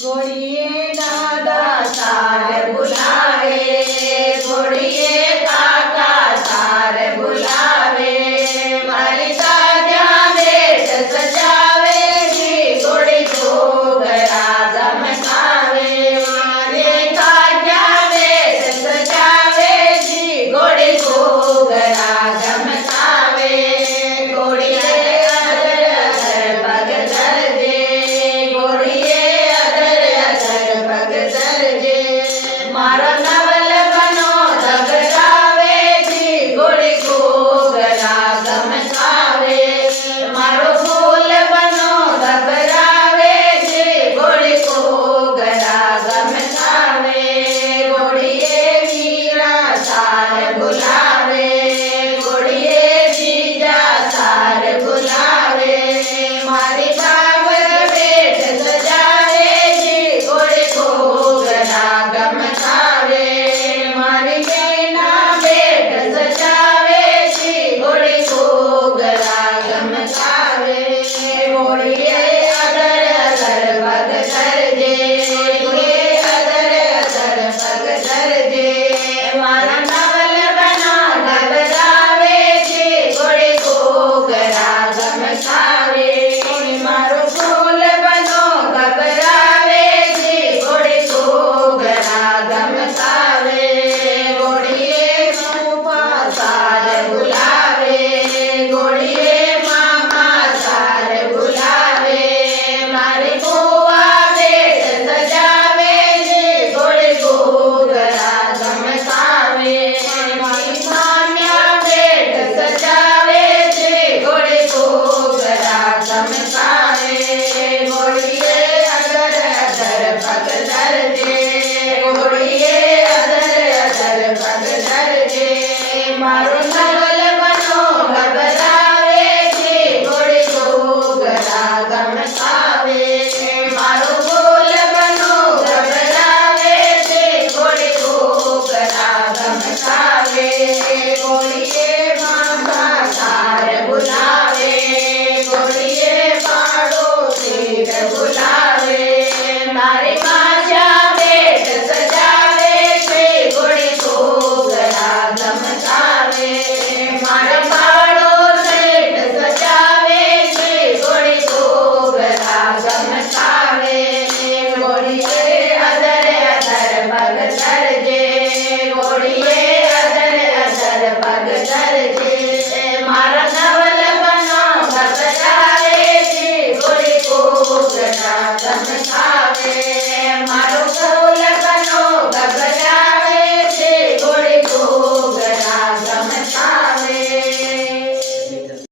ઘોડીએ દાદા સાર બોલાવે, ઘોડીએ કાકા સાર બોલાવે, મારી તાજા બેટ સજાવે, ઘોડી ઘોઘરા ધમકાવે, મારી તાજા બેટ સજાવે, ઘોડી ઘોઘરા ધમકાવે, ઘોડીએ અધર અધર પગ ધરજે, ઘોડીએ અધર અધર પગ ધરજે, મારો નવલ બનો ધગરાવે, ઘોડી ઘોઘરા ધમકાવે, મારો ફૂલ બનો ધબરાવે, ઘોડી ઘોઘરા ધમકાવે, ઘોડીએ વીરા સાર બોલાવે, ઘોડીએ બીજા સાર બોલાવે, મારી બાબર બેટ સજાવે, ઘોડી ઘોઘરા ગમકાવે, મારી બેના બેટ સજાવે, ઘોડી ઘોઘરા ગમકાવે, ઘોડીએ અધર અધર પગ ધરજે, ઘોડીએ અધર અધર પગ ધરજે, મારા નવલ બના ગભરાવે, ઘોડી ઘોઘરા ગમકાવે, મારો ફૂલ બનો ગભરાવે, ઘોડી ઘોઘરા ગમકાવે, ઘોડીએ ફૂફા સાર બોલાવે, ઘોડીએ મામા સાર બોલાવે, મારી ફૂવા બેટ સજાવે, ઘોડી ઘોઘરા ધમકાવે, મારી મામ્યા બેટ સજાવે, ઘોડી ઘોઘરા ધમકાવે, ઘોડીએ અધર અધર પગ ધરજે, ઘોડીએ અધર અધર પગ ધરજે, મારો